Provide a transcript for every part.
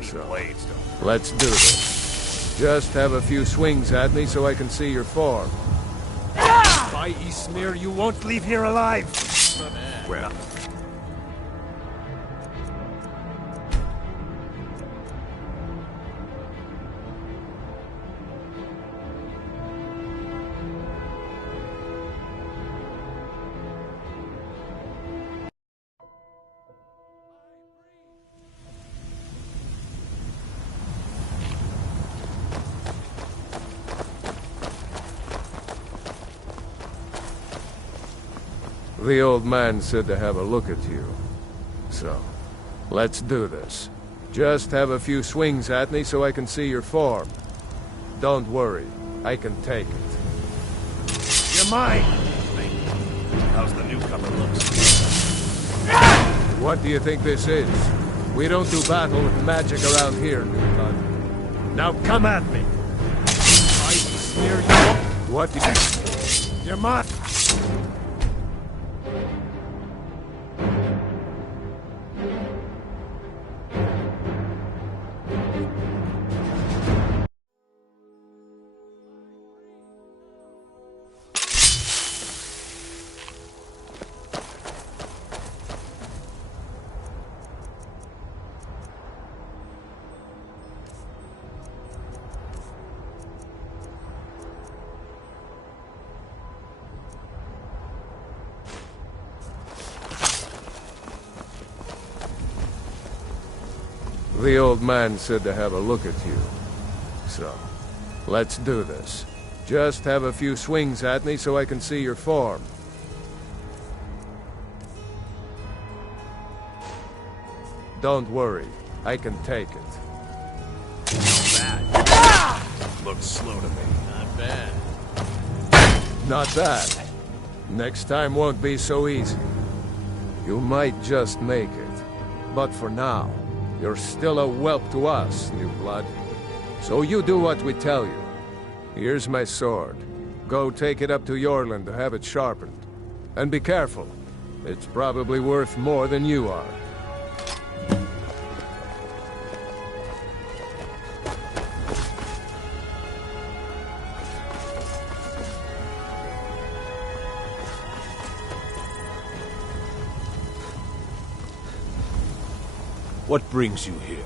Tiny blades don't. Let's do this. Just have a few swings at me so I can see your form. By Eastmere, you won't leave here alive! Well... The old man said to have a look at you. So, let's do this. Just have a few swings at me so I can see your form. Don't worry, I can take it. You're mine! How's the newcomer looks? What do you think this is? We don't do battle with magic around here, new blood. Now come at me! I smear you. What do you... You're mine! The old man said to have a look at you. So, let's do this. Just have a few swings at me so I can see your form. Don't worry, I can take it. Not bad. Looks slow to me. Not bad. Not bad. Next time won't be so easy. You might just make it. But for now, you're still a whelp to us, new blood. So you do what we tell you. Here's my sword. Go take it up to Yorland to have it sharpened. And be careful. It's probably worth more than you are. What brings you here?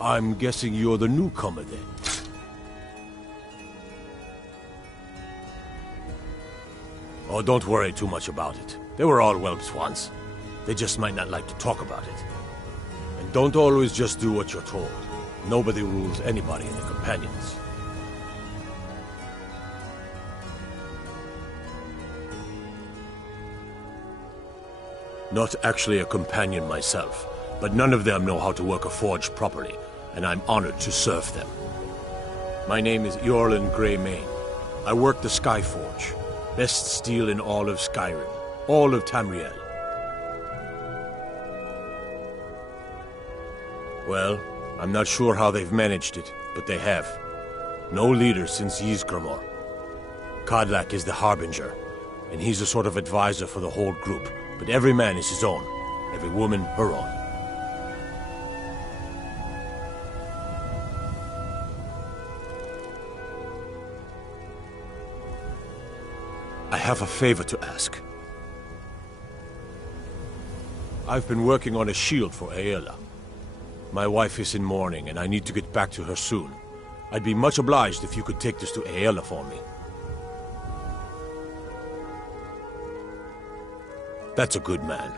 I'm guessing you're the newcomer then. Oh, don't worry too much about it. They were all whelps once. They just might not like to talk about it. And don't always just do what you're told. Nobody rules anybody in the companions. Not actually a companion myself, but none of them know how to work a forge properly, and I'm honored to serve them. My name is Yorland Greymane. I work the Skyforge. Best steel in all of Skyrim. All of Tamriel. Well, I'm not sure how they've managed it, but they have. No leader since Ysgramor. Kodlak is the Harbinger, and he's a sort of advisor for the whole group. But every man is his own. Every woman her own. I have a favor to ask. I've been working on a shield for Aela. My wife is in mourning, and I need to get back to her soon. I'd be much obliged if you could take this to Aela for me. That's a good man.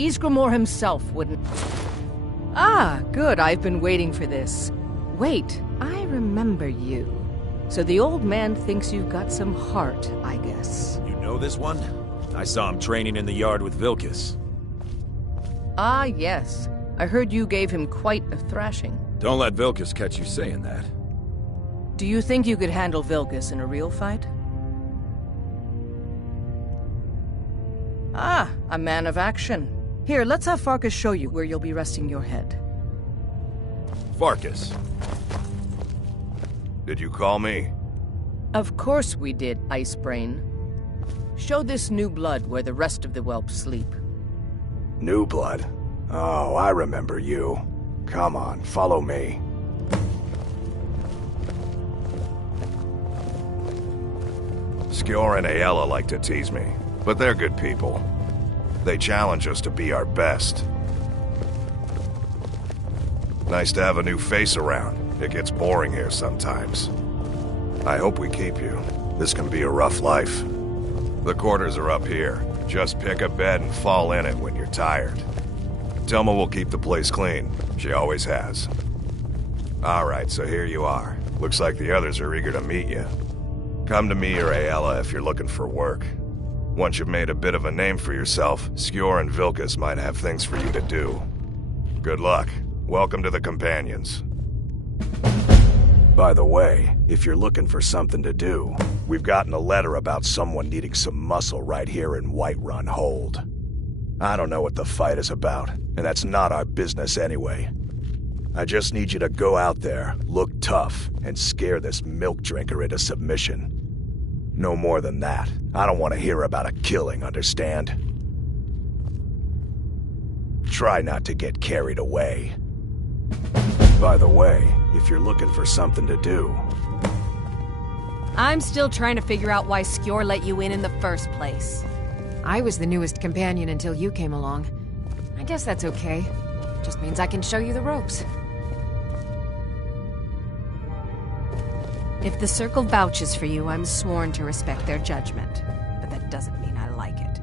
Ysgramor himself wouldn't... Ah, good, I've been waiting for this. Wait, I remember you. So the old man thinks you've got some heart, I guess. You know this one? I saw him training in the yard with Vilkas. Ah, yes. I heard you gave him quite a thrashing. Don't let Vilkas catch you saying that. Do you think you could handle Vilkas in a real fight? Ah, a man of action. Here, let's have Farkas show you where you'll be resting your head. Farkas. Did you call me? Of course we did, Icebrain. Show this new blood where the rest of the whelps sleep. New blood? Oh, I remember you. Come on, follow me. Skjor and Aella like to tease me, but they're good people. They challenge us to be our best. Nice to have a new face around. It gets boring here sometimes. I hope we keep you. This can be a rough life. The quarters are up here. Just pick a bed and fall in it when you're tired. Telma will keep the place clean. She always has. Alright, so here you are. Looks like the others are eager to meet you. Come to me or Aella if you're looking for work. Once you've made a bit of a name for yourself, Skjor and Vilkas might have things for you to do. Good luck. Welcome to the Companions. By the way, if you're looking for something to do, we've gotten a letter about someone needing some muscle right here in Whiterun Hold. I don't know what the fight is about, and that's not our business anyway. I just need you to go out there, look tough, and scare this milk drinker into submission. No more than that. I don't want to hear about a killing, understand? Try not to get carried away. By the way, if you're looking for something to do... I'm still trying to figure out why Skjor let you in the first place. I was the newest companion until you came along. I guess that's okay. Just means I can show you the ropes. If the Circle vouches for you, I'm sworn to respect their judgment. But that doesn't mean I like it.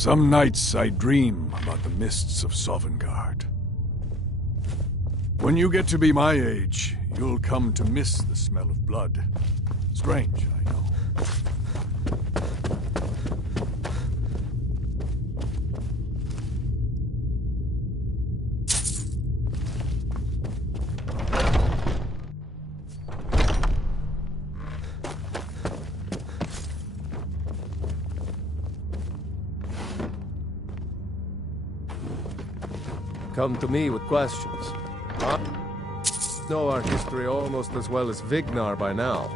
Some nights I dream about the mists of Sovngarde. When you get to be my age, you'll come to miss the smell of blood. Strange, I know. Come to me with questions. I know our history almost as well as Vignar by now.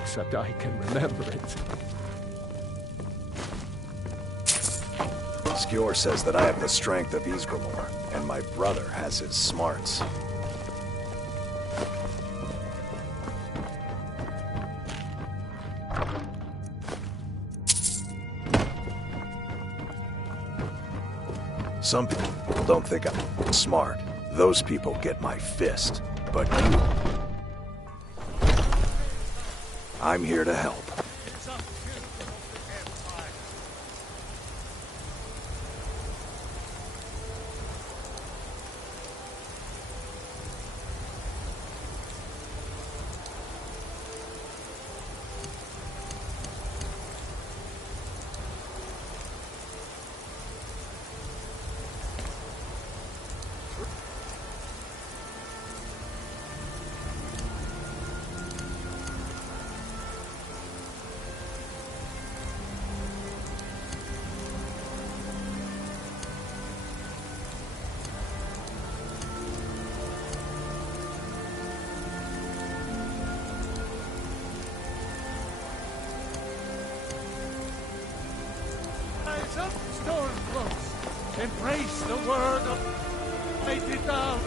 Except I can remember it. Skjor says that I have the strength of Ysgramor, and my brother has his smarts. Some people don't think I'm smart. Those people get my fist. But you... I'm here to help. Rise up, stormcloaks! Embrace the word of mighty down!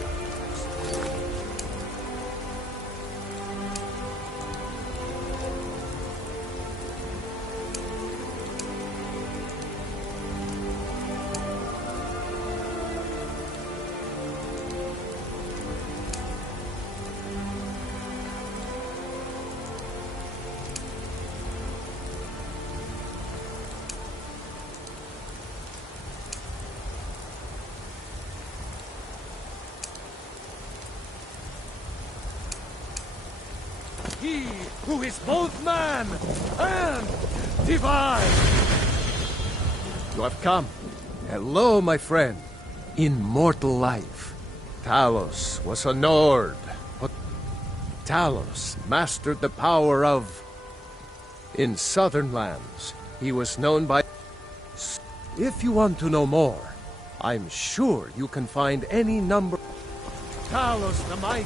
He who is both man and divine! You have come. Hello, my friend. Immortal life. Talos was a Nord. But Talos mastered the power of... In southern lands, he was known by... If you want to know more, I'm sure you can find any number... Talos the mighty!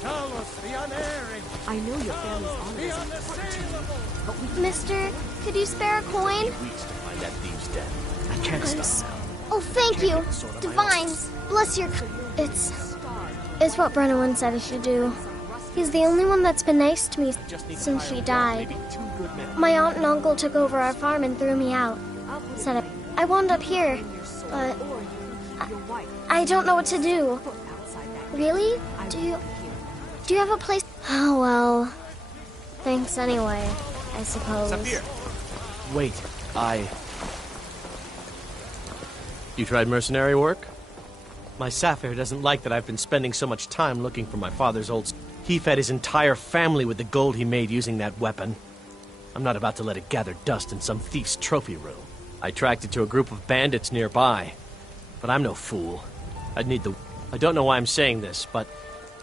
Talos the unerring! I know your family's honor The is important to you, unassailable! but we Mister, could you spare a coin? Weeks to find that thieves dead. I can't stop now. Oh, thank you. Divines, bless your... It's what Brennan said I should do. He's the only one that's been nice to me since she died. My aunt and uncle took over our farm and threw me out. Said I wound up here, but... I don't know what to do. Really? Do you have a place? Oh, well... Thanks anyway, I suppose. Wait, You tried mercenary work? My Sapphire doesn't like that I've been spending so much time looking for my father's old... He fed his entire family with the gold he made using that weapon. I'm not about to let it gather dust in some thief's trophy room. I tracked it to a group of bandits nearby. But I'm no fool. I'd need the... I don't know why I'm saying this, but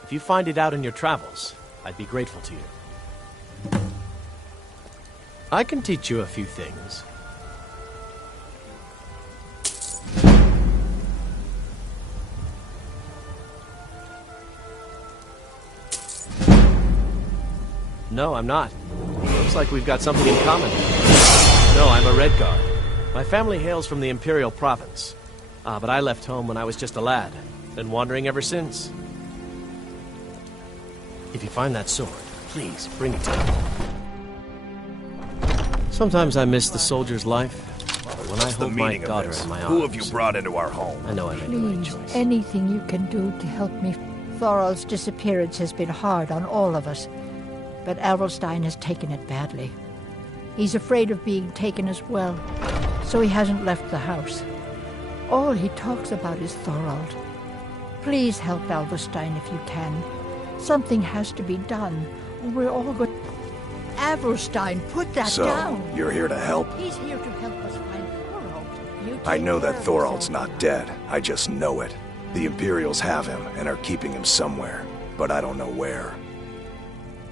if you find it out in your travels, I'd be grateful to you. I can teach you a few things. No, I'm not. Looks like we've got something in common. No, I'm a Redguard. My family hails from the Imperial Province. But I left home when I was just a lad. Been wandering ever since. If you find that sword, please bring it to me. Sometimes I miss the soldier's life. But when I hold my daughter in my arms... Who have you brought into our home? I know I made the right Please, choice. anything you can do to help me. Thorald's disappearance has been hard on all of us, but Avrelstein has taken it badly. He's afraid of being taken as well, so he hasn't left the house. All he talks about is Thorald. Please help Alverstein if you can. Something has to be done. We're all going... Averstein, put that down! So, you're here to help? He's here to help us find Thorald. I know that Thorald's not dead. I just know it. The Imperials have him and are keeping him somewhere, but I don't know where.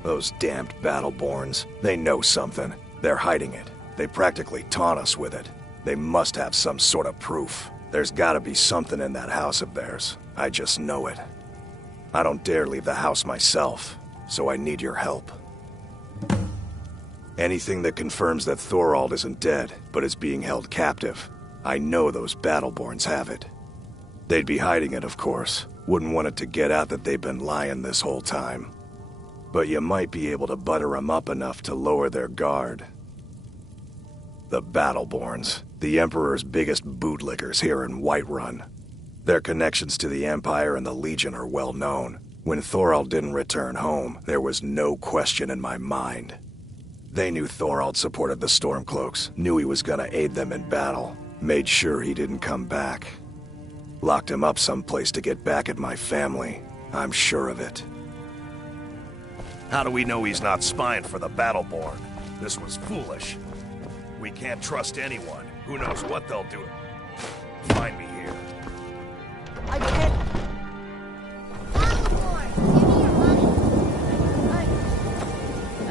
Those damned Battleborns, they know something. They're hiding it. They practically taunt us with it. They must have some sort of proof. There's gotta be something in that house of theirs. I just know it. I don't dare leave the house myself, so I need your help. Anything that confirms that Thorald isn't dead, but is being held captive. I know those Battleborns have it. They'd be hiding it, of course. Wouldn't want it to get out that they've been lying this whole time. But you might be able to butter them up enough to lower their guard. The Battleborns, the Emperor's biggest bootlickers here in Whiterun. Their connections to the Empire and the Legion are well known. When Thorald didn't return home, there was no question in my mind. They knew Thorald supported the Stormcloaks, knew he was gonna aid them in battle, made sure he didn't come back. Locked him up someplace to get back at my family. I'm sure of it. How do we know he's not spying for the Battleborn? This was foolish. We can't trust anyone. Who knows what they'll do? Find me here. I can't... Battleborn, give me your money. I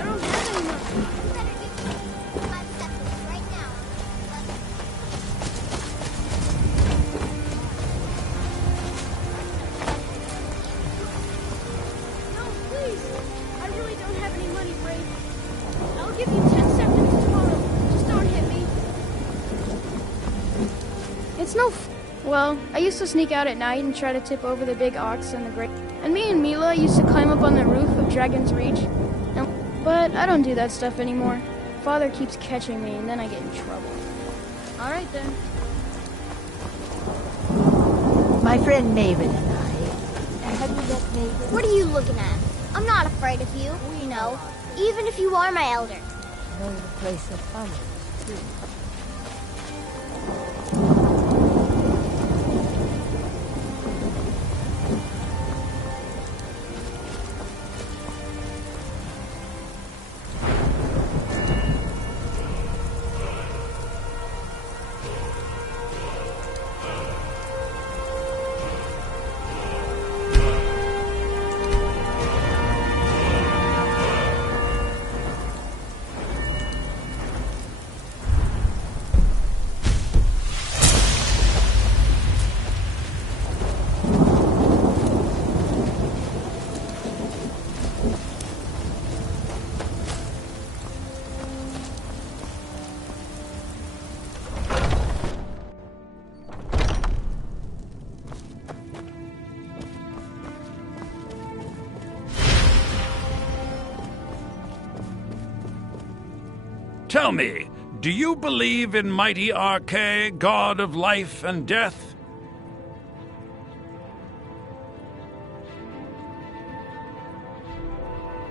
don't have any money. You better give me 5 seconds right now. No, please. I really don't have any money, Brave. I'll give you 10 seconds tomorrow. Just don't hit me. It's no well, I used to sneak out at night and try to tip over the big ox and the great... And me and Mila used to climb up on the roof of Dragon's Reach. But I don't do that stuff anymore. Father keeps catching me and then I get in trouble. All right then. My friend Maven and I... Have you met Maven? What are you looking at? I'm not afraid of you, you know. Even if you are my elder. Know the place of others, too. Tell me, do you believe in mighty Arche, god of life and death?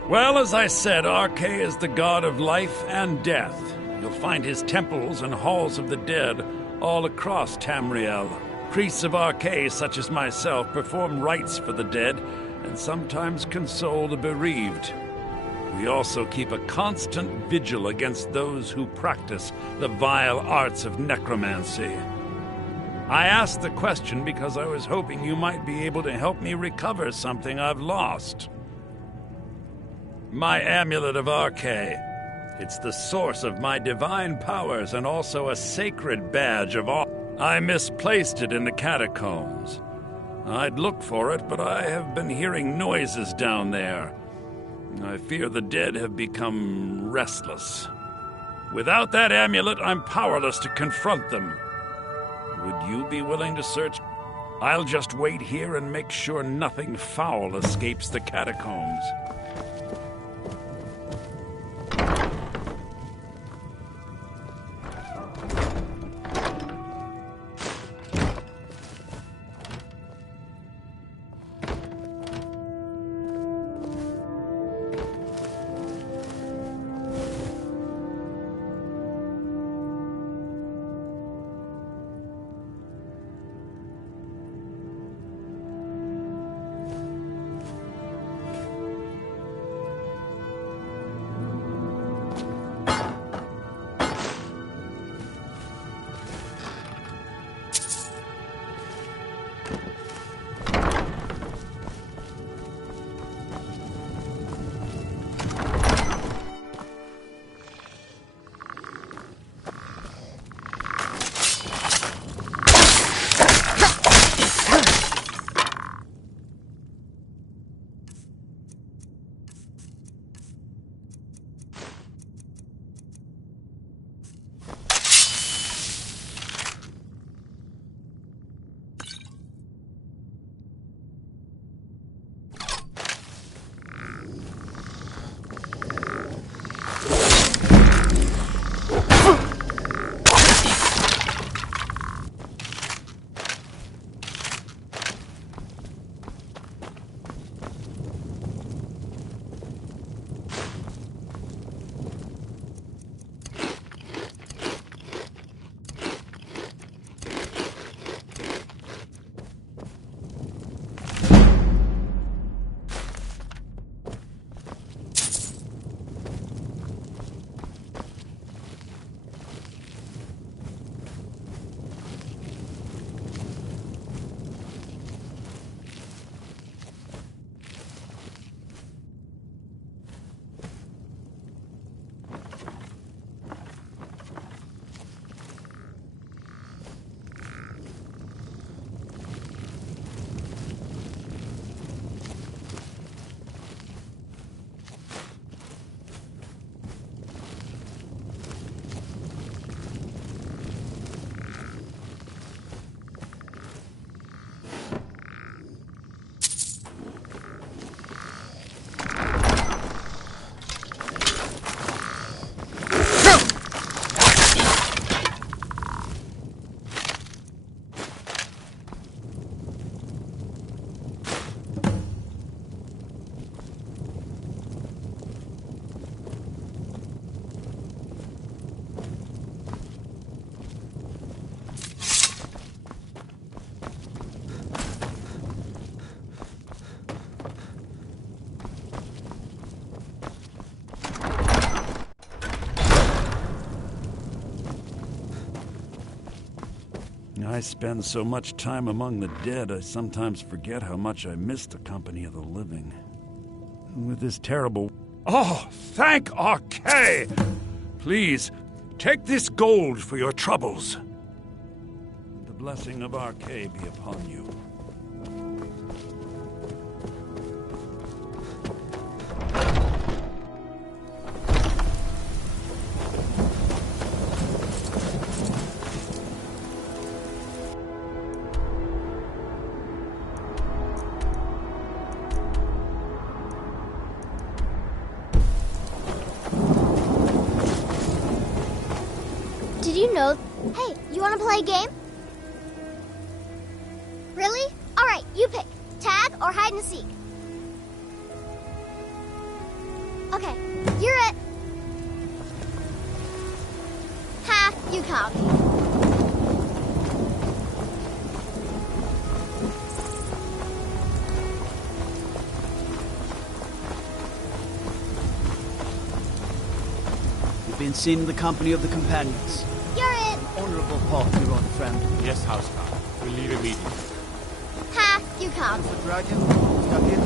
Well, as I said, Arche is the god of life and death. You'll find his temples and halls of the dead all across Tamriel. Priests of Arche, such as myself, perform rites for the dead and sometimes console the bereaved. We also keep a constant vigil against those who practice the vile arts of necromancy. I asked the question because I was hoping you might be able to help me recover something I've lost. My amulet of Arche. It's the source of my divine powers and also a sacred badge of all. I misplaced it in the catacombs. I'd look for it, but I have been hearing noises down there. I fear the dead have become restless. Without that amulet, I'm powerless to confront them. Would you be willing to search? I'll just wait here and make sure nothing foul escapes the catacombs. I spend so much time among the dead, I sometimes forget how much I miss the company of the living. And with this terrible... Oh, thank Archay! Please, take this gold for your troubles. The blessing of Archay be upon you. Did you know? Hey, you want to play a game? Really? All right, you pick. Tag or hide and seek. Okay, you're it. Ha, you caught me. You've been seen in the company of the companions. You're it. Honorable Paul, your own friend. Yes, Housecarl. We'll leave immediately. Ha, you caught me. Dragon, stuck in.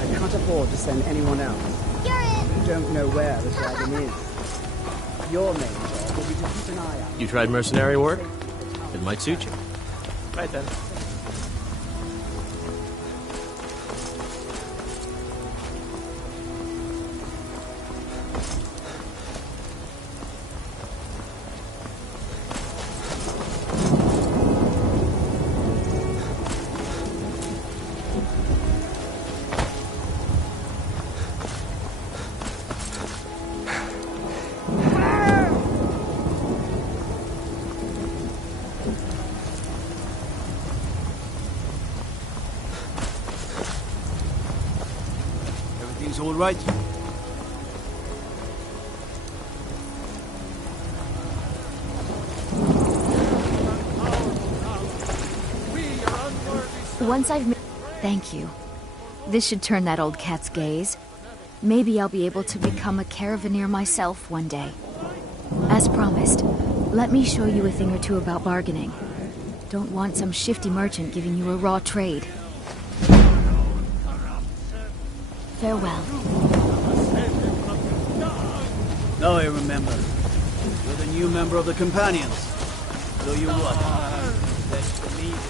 I can't afford to send anyone else. You're it. You don't know where the dragon is. Your main job will be to keep an eye out. You tried mercenary work? It might suit you. Right then. Everything's all right? Once I've made... Thank you. This should turn that old cat's gaze. Maybe I'll be able to become a caravaneer myself one day. As promised, let me show you a thing or two about bargaining. Don't want some shifty merchant giving you a raw trade. Farewell. Now I remember. You're the new member of the companions. So you what? Let's believe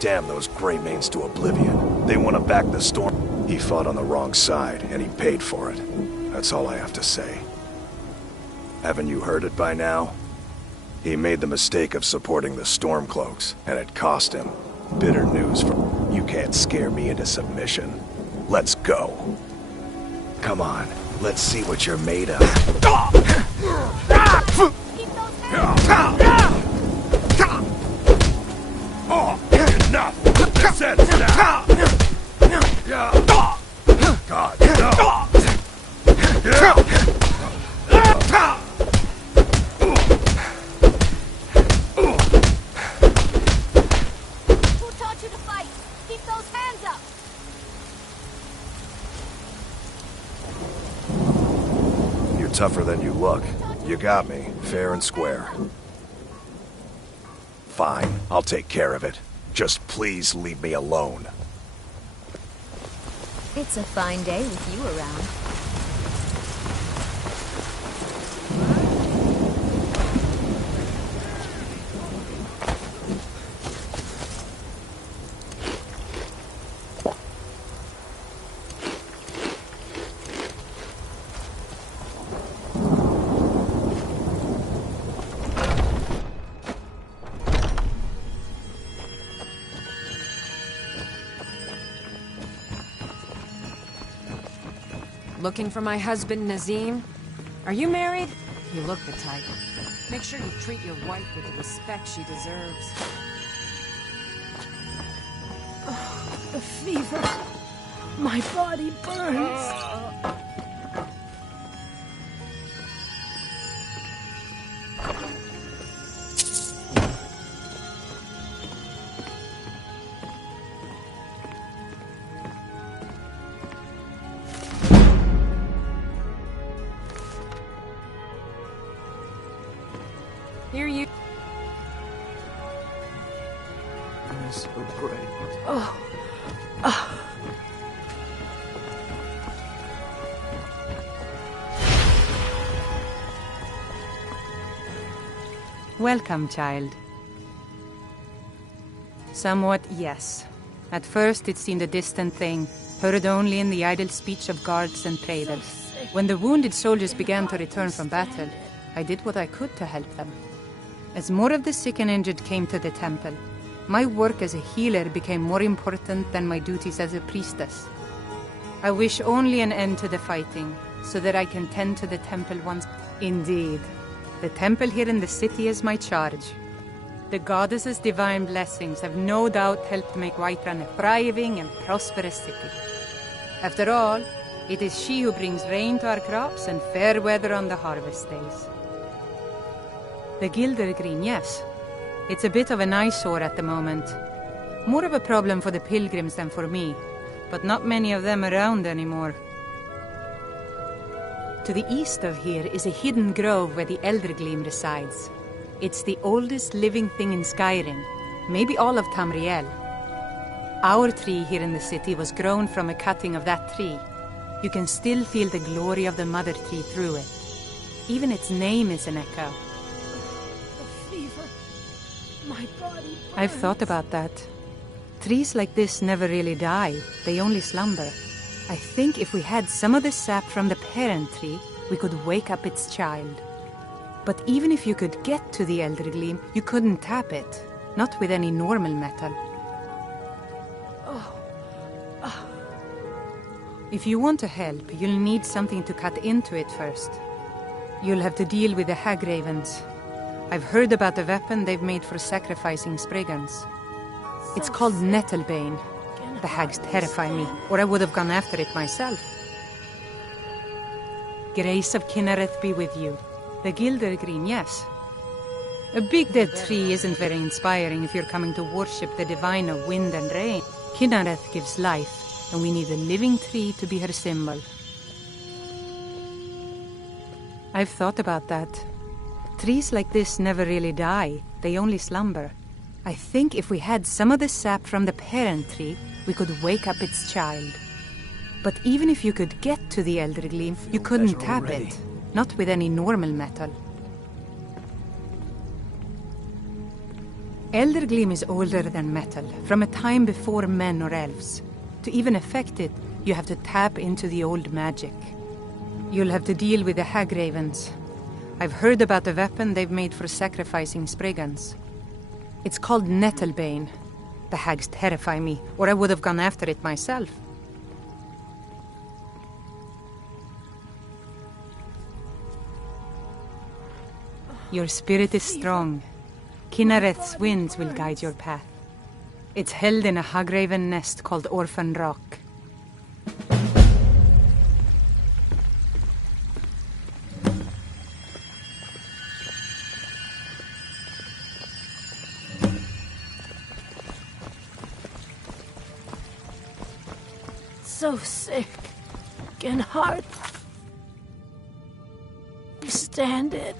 Damn those Greymanes to oblivion. They want to back the storm. He fought on the wrong side, and he paid for it. That's all I have to say. Haven't you heard it by now? He made the mistake of supporting the Stormcloaks, and it cost him. Bitter news from... You can't scare me into submission. Let's go. Come on, let's see what you're made of. Oh, enough! That's it now! God, no! Who taught you to fight? Keep those hands up! You're tougher than you look. You got me, fair and square. Fine, I'll take care of it. Just please leave me alone. It's a fine day with you around. Looking for my husband, Nazim? Are you married? You look the type. Make sure you treat your wife with the respect she deserves. Oh, the fever. My body burns. Here you... I'm so great. Oh. Welcome, child. Somewhat, yes. At first it seemed a distant thing, heard only in the idle speech of guards and traders. When the wounded soldiers began to return from battle, I did what I could to help them. As more of the sick and injured came to the temple, my work as a healer became more important than my duties as a priestess. I wish only an end to the fighting, so that I can tend to the temple once. Indeed. The temple here in the city is my charge. The goddess's divine blessings have no doubt helped make Whiterun a thriving and prosperous city. After all, it is she who brings rain to our crops and fair weather on the harvest days. The Gilder Green, yes. It's a bit of an eyesore at the moment. More of a problem for the pilgrims than for me, but not many of them around anymore. To the east of here is a hidden grove where the Eldergleam resides. It's the oldest living thing in Skyrim, maybe all of Tamriel. Our tree here in the city was grown from a cutting of that tree. You can still feel the glory of the mother tree through it. Even its name is an echo. The fever. My body. I've thought about that. Trees like this never really die, they only slumber. I think if we had some of the sap from the parent tree, we could wake up its child. But even if you could get to the Eldergleam, you couldn't tap it. Not with any normal metal. If you want to help, you'll need something to cut into it first. You'll have to deal with the hag ravens. I've heard about the weapon they've made for sacrificing Spriggans. It's called Nettlebane. The hags terrify me, or I would have gone after it myself. Grace of Kinnereth be with you. The Gilder Green, yes. A big dead tree isn't very inspiring if you're coming to worship the divine of wind and rain. Kinnereth gives life, and we need a living tree to be her symbol. I've thought about that. Trees like this never really die, they only slumber. I think if we had some of the sap from the parent tree, we could wake up its child. But even if you could get to the Eldergleam, you couldn't tap it. Not with any normal metal. Eldergleam is older than metal, from a time before men or elves. To even affect it, you have to tap into the old magic. You'll have to deal with the hag ravens. I've heard about the weapon they've made for sacrificing Spriggans. It's called Nettlebane. The hags terrify me, or I would have gone after it myself. Your spirit is strong. Kinnereth's winds will guide your path. It's held in a hagraven nest called Orphan Rock. So sick and hard to stand it.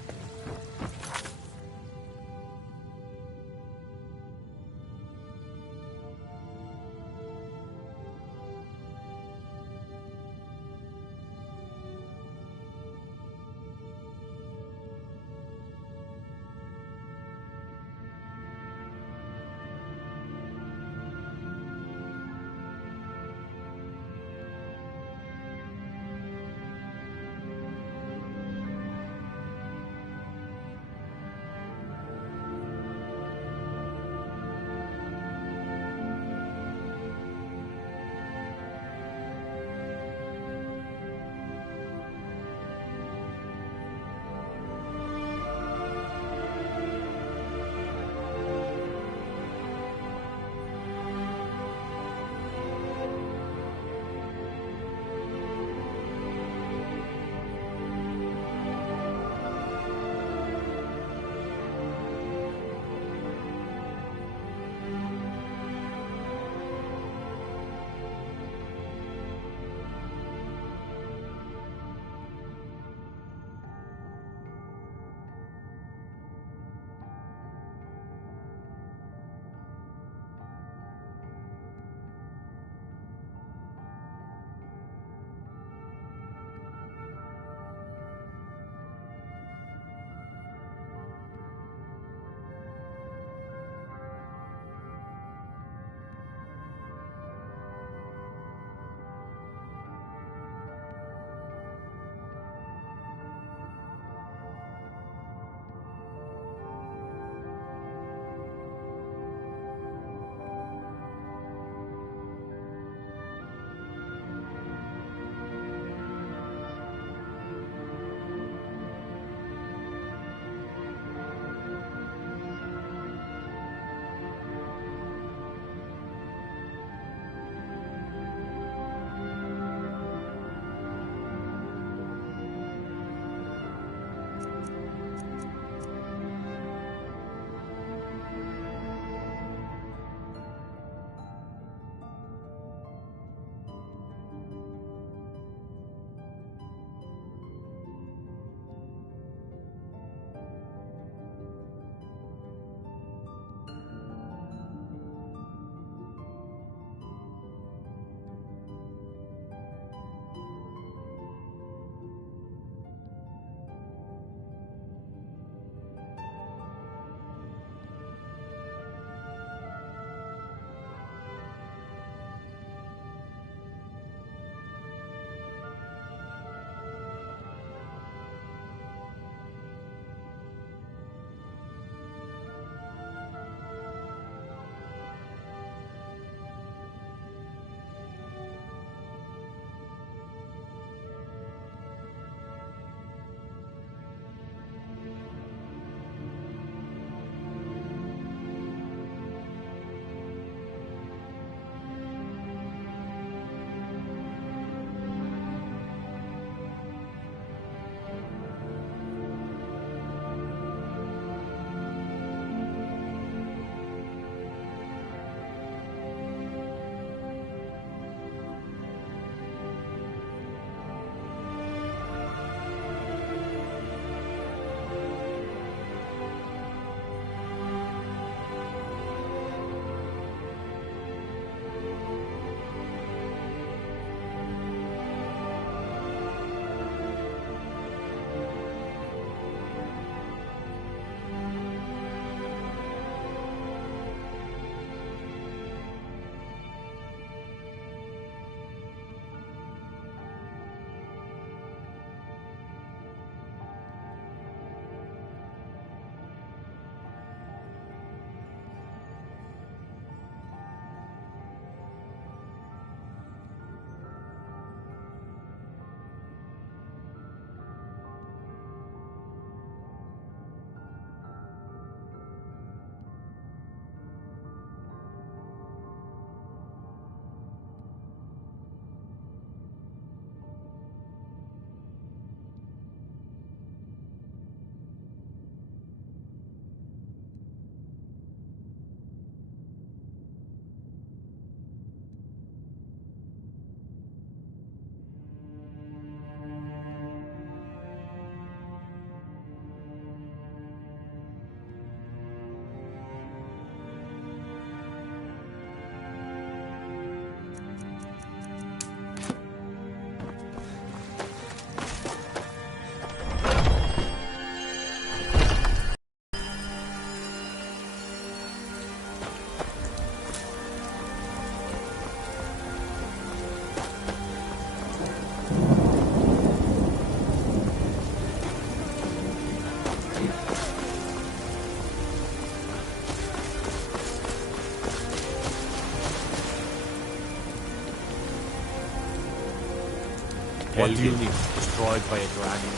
Rebellion destroyed by a dragon.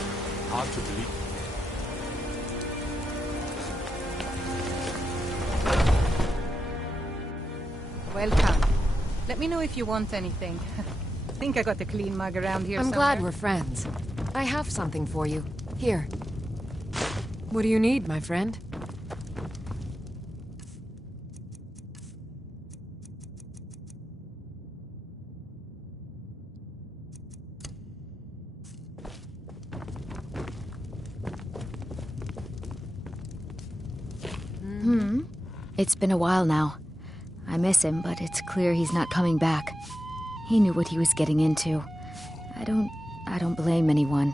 Hard to believe. Welcome. Let me know if you want anything. Think I got a clean mug around here I'm somewhere. glad we're friends. I have something for you. Here. What do you need, my friend? It's been a while now. I miss him, but it's clear he's not coming back. He knew what he was getting into. I don't blame anyone.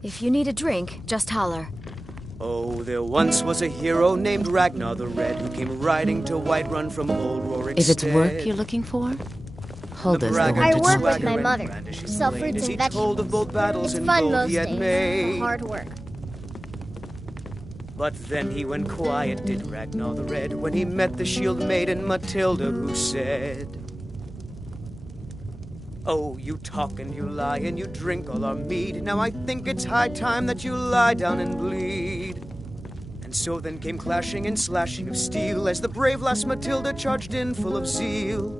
If you need a drink, just holler. Oh, there once was a hero named Ragnar the Red who came riding to Whiterun from old Rorikstead. If it's work you're looking for, Hulda's the one I to work talk with my to. mother. Sell fruits and vegetables. Of both battles It's and fun gold most he had days. made. Hard work. But then he went quiet, did Ragnar the Red, when he met the shield maiden Matilda, who said, "Oh, you talk and you lie and you drink all our mead. Now I think it's high time that you lie down and bleed." And so then came clashing and slashing of steel as the brave lass Matilda charged in full of zeal.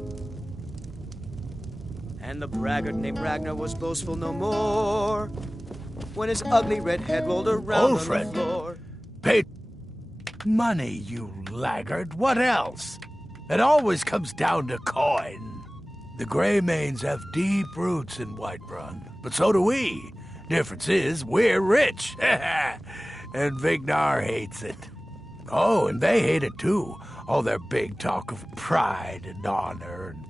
And the braggart named Ragnar was boastful no more when his ugly red head rolled around on the floor. Pay money, you laggard. What else? It always comes down to coin. The Greymanes have deep roots in Whiterun, but so do we. Difference is, we're rich. And Vignar hates it. Oh, and they hate it too. All their big talk of pride and honor. And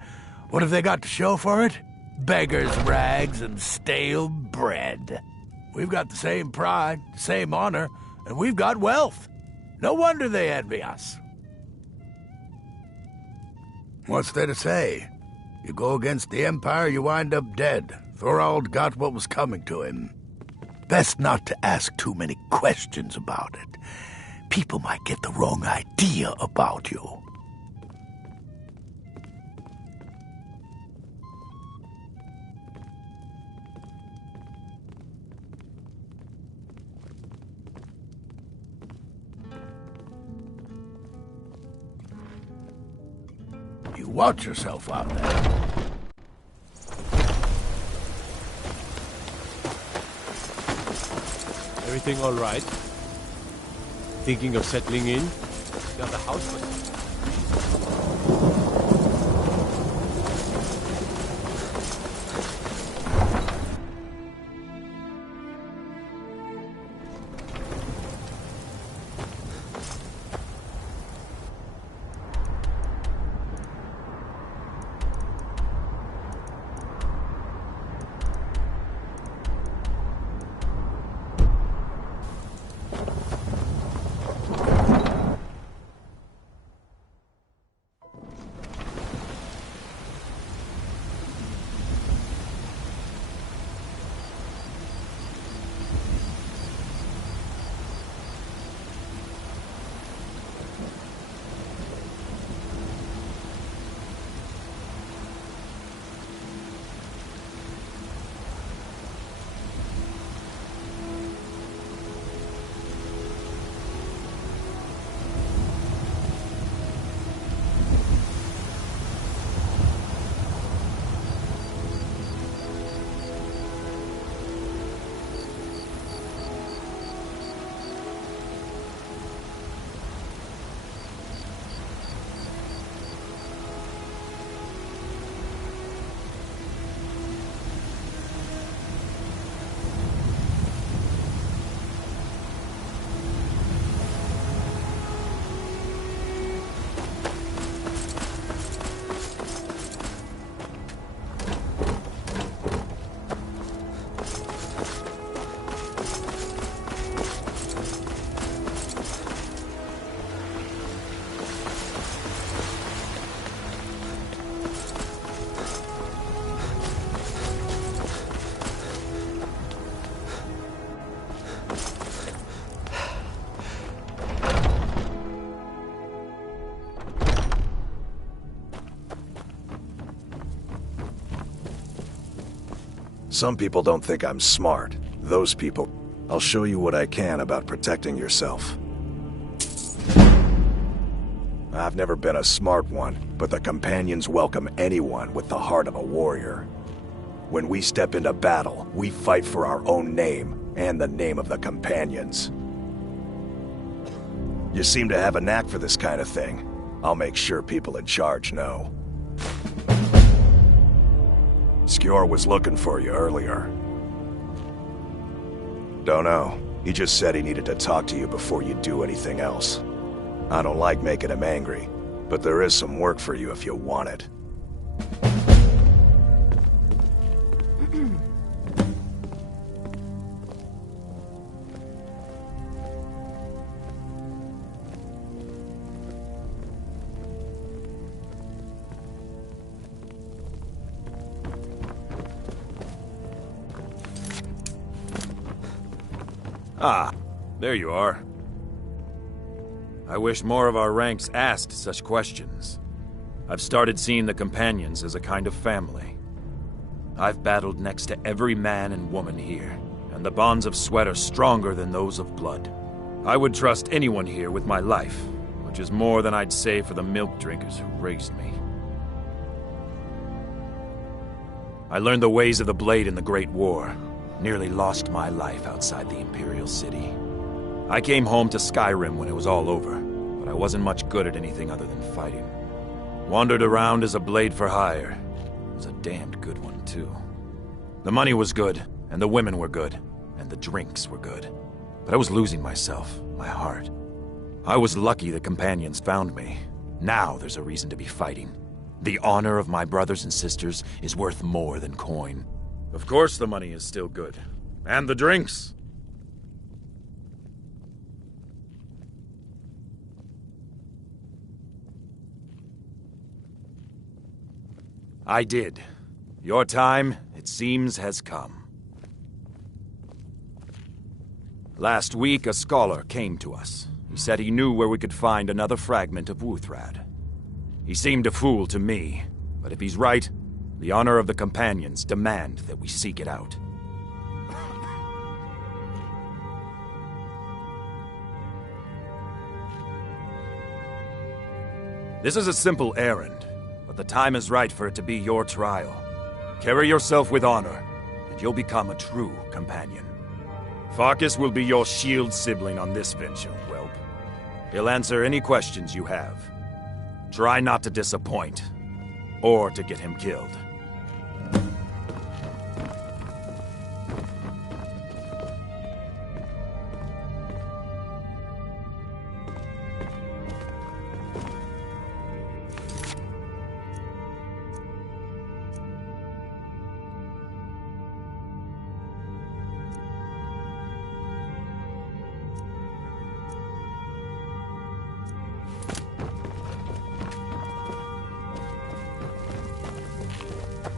what have they got to show for it? Beggars' rags and stale bread. We've got the same pride, same honor, and we've got wealth. No wonder they envy us. What's there to say? You go against the Empire, you wind up dead. Thorald got what was coming to him. Best not to ask too many questions about it. People might get the wrong idea about you. You watch yourself out there. Everything all right? Thinking of settling in? Got the house for Some people don't think I'm smart. Those people... I'll show you what I can about protecting yourself. I've never been a smart one, but the Companions welcome anyone with the heart of a warrior. When we step into battle, we fight for our own name and the name of the Companions. You seem to have a knack for this kind of thing. I'll make sure people in charge know. Skjor was looking for you earlier. Don't know. He just said he needed to talk to you before you do anything else. I don't like making him angry, but there is some work for you if you want it. Ah, there you are. I wish more of our ranks asked such questions. I've started seeing the Companions as a kind of family. I've battled next to every man and woman here, and the bonds of sweat are stronger than those of blood. I would trust anyone here with my life, which is more than I'd say for the milk drinkers who raised me. I learned the ways of the blade in the Great War. Nearly lost my life outside the Imperial City. I came home to Skyrim when it was all over, but I wasn't much good at anything other than fighting. Wandered around as a blade for hire. It was a damned good one, too. The money was good, and the women were good, and the drinks were good. But I was losing myself, my heart. I was lucky the Companions found me. Now there's a reason to be fighting. The honor of my brothers and sisters is worth more than coin. Of course the money is still good. And the drinks! I did. Your time, it seems, has come. Last week, a scholar came to us. He said he knew where we could find another fragment of Wuthrad. He seemed a fool to me, but if he's right, the honor of the Companions demand that we seek it out. This is a simple errand, but the time is right for it to be your trial. Carry yourself with honor, and you'll become a true companion. Farkas will be your shield sibling on this venture, whelp. He'll answer any questions you have. Try not to disappoint, or to get him killed.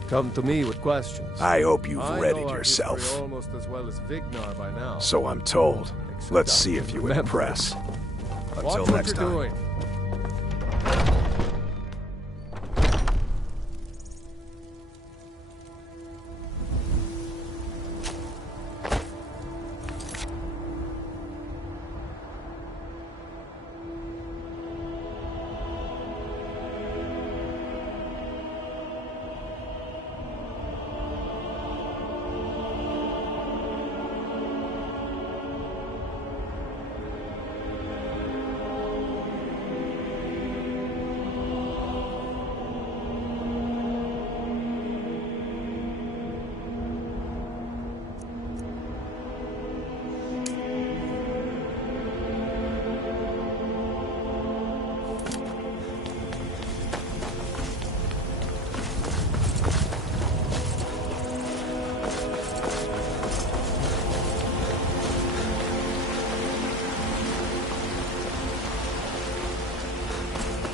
Come to me with questions. I hope you've readied yourself. Almost as well as Vignar by now. So I'm told. Let's see if you impress. Until next time. Doing.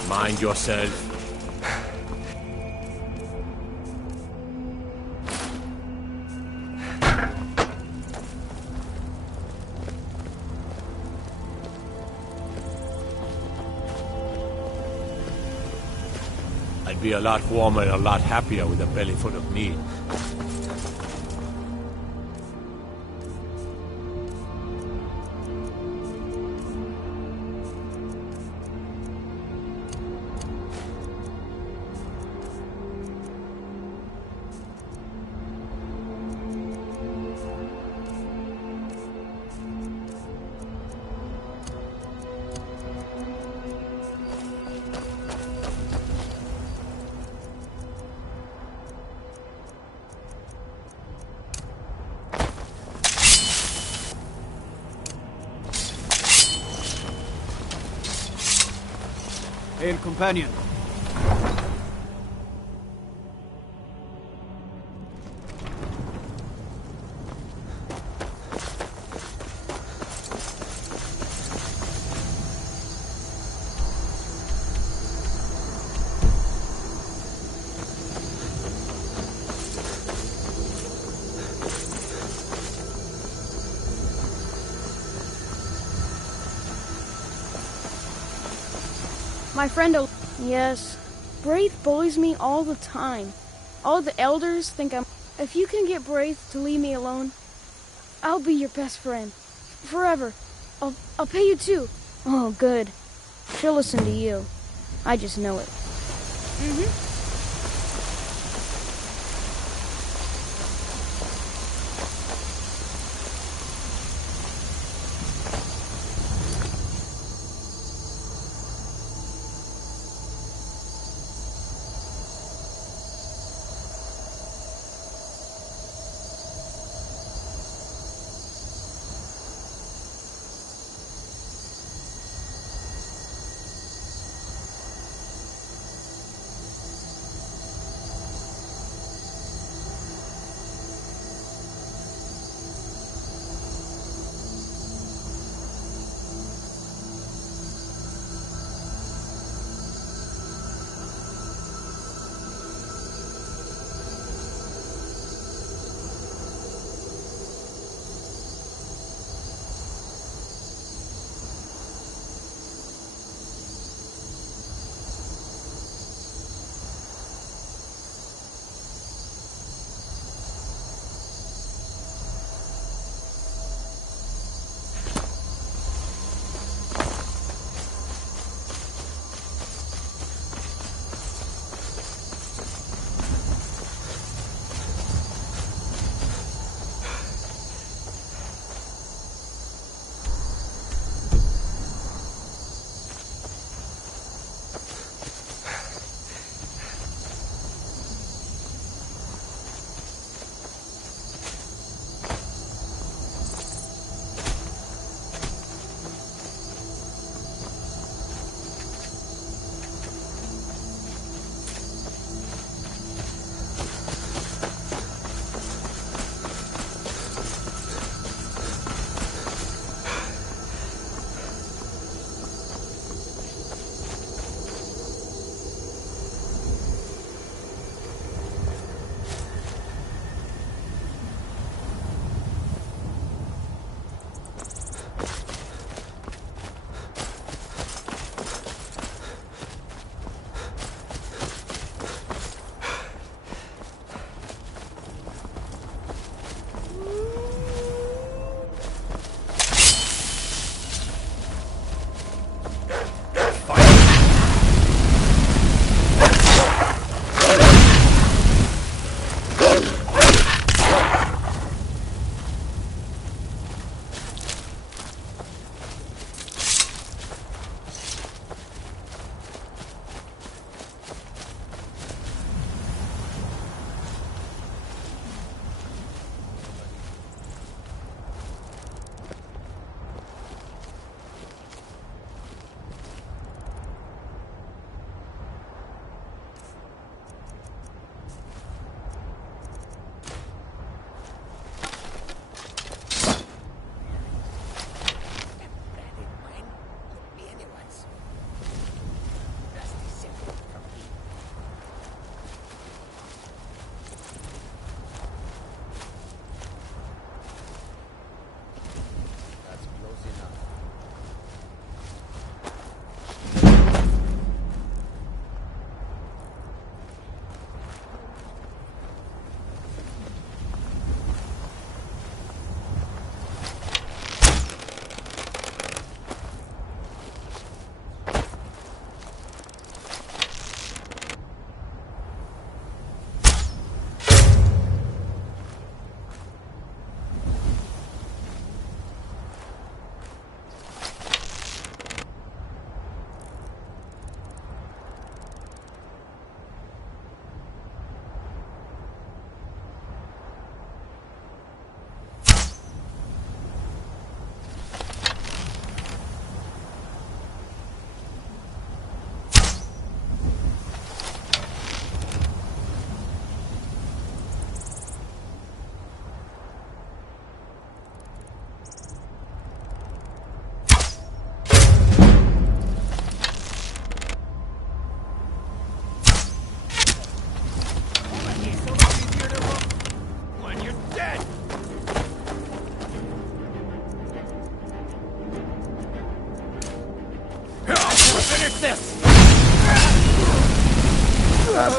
Mind yourself. I'd be a lot warmer and a lot happier with a belly full of meat. Hail, companion. My friend, yes, Braith bullies me all the time. All the elders think I'm... If you can get Braith to leave me alone, I'll be your best friend. Forever. I'll pay you too. Oh, good. She'll listen to you. I just know it. Mm-hmm.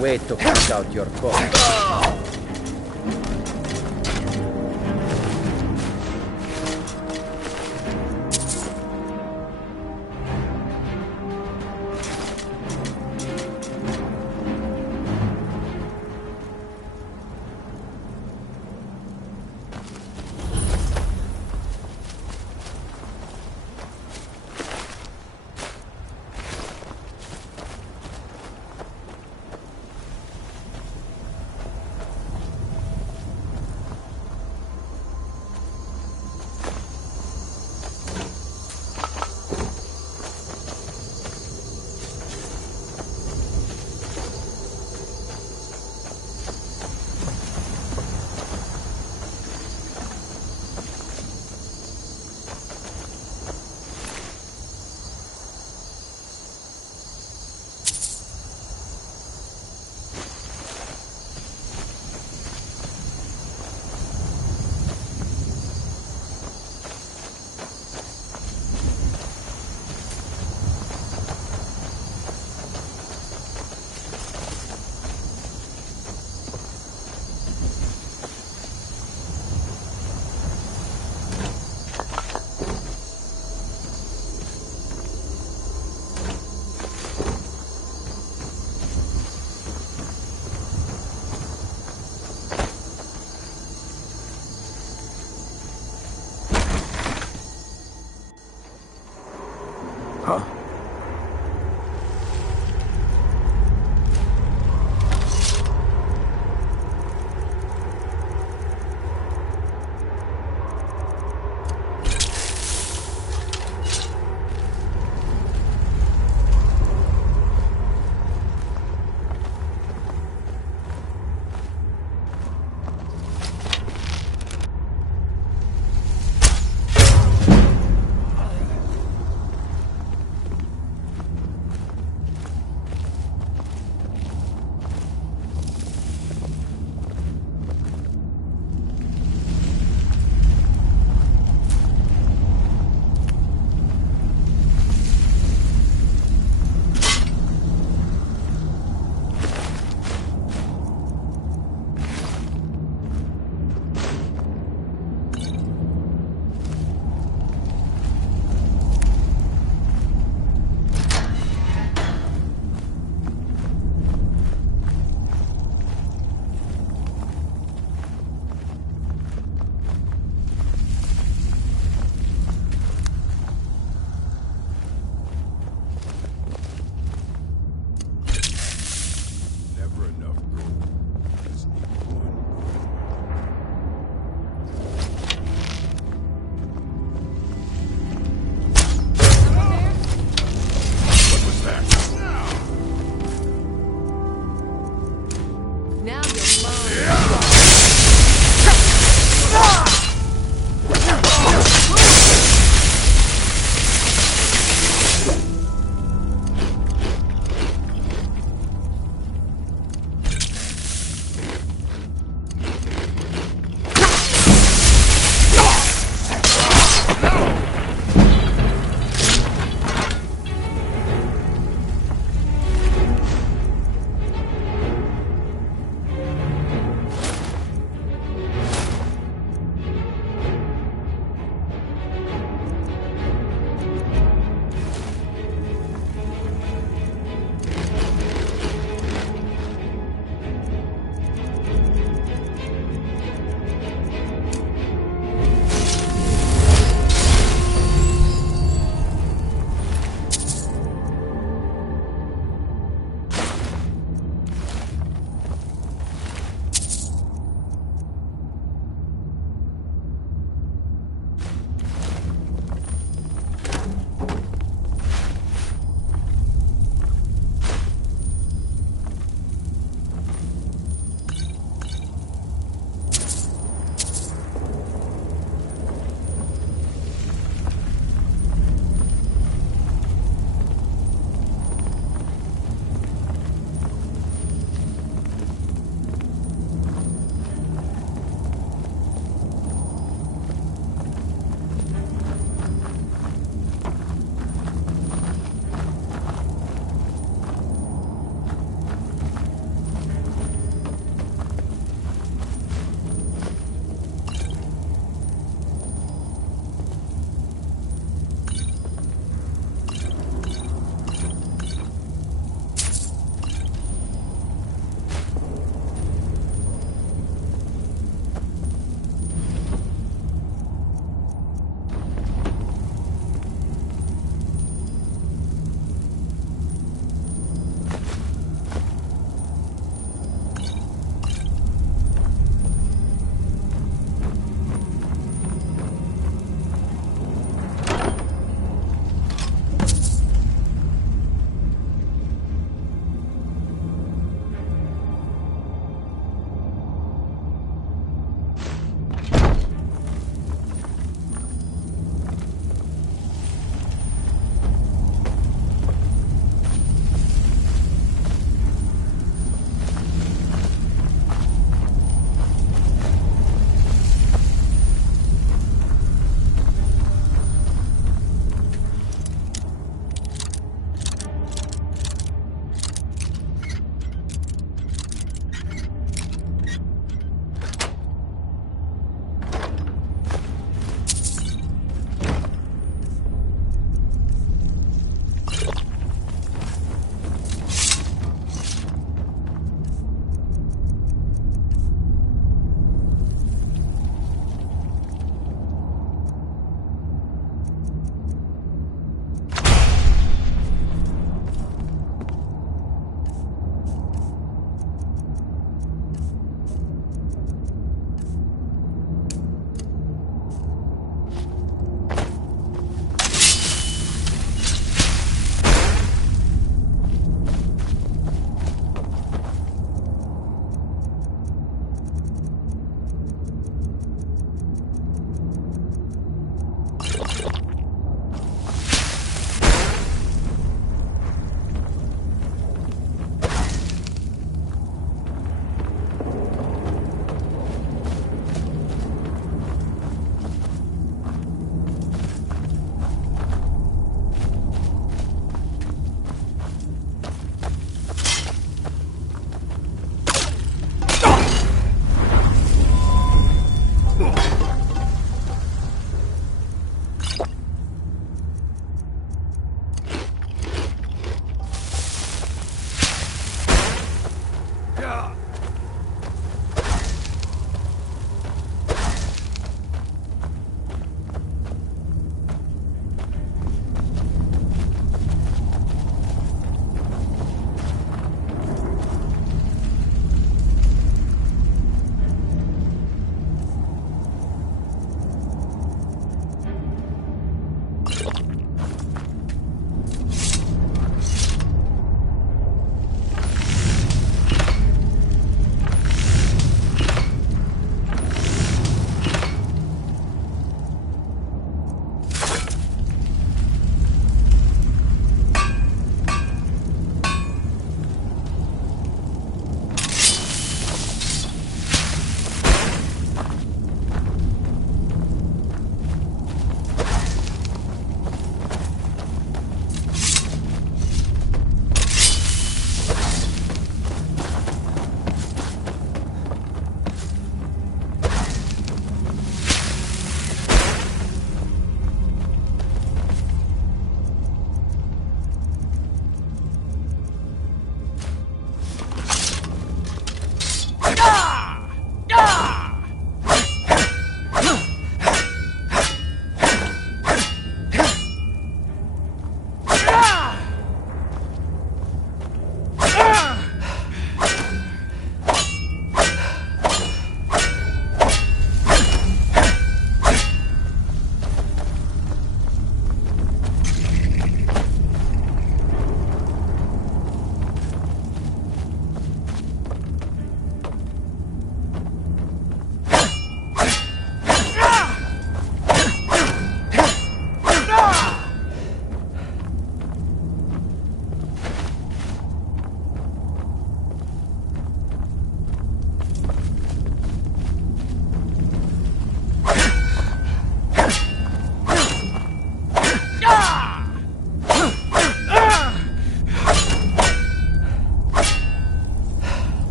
wait to pick out your coat.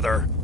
brother.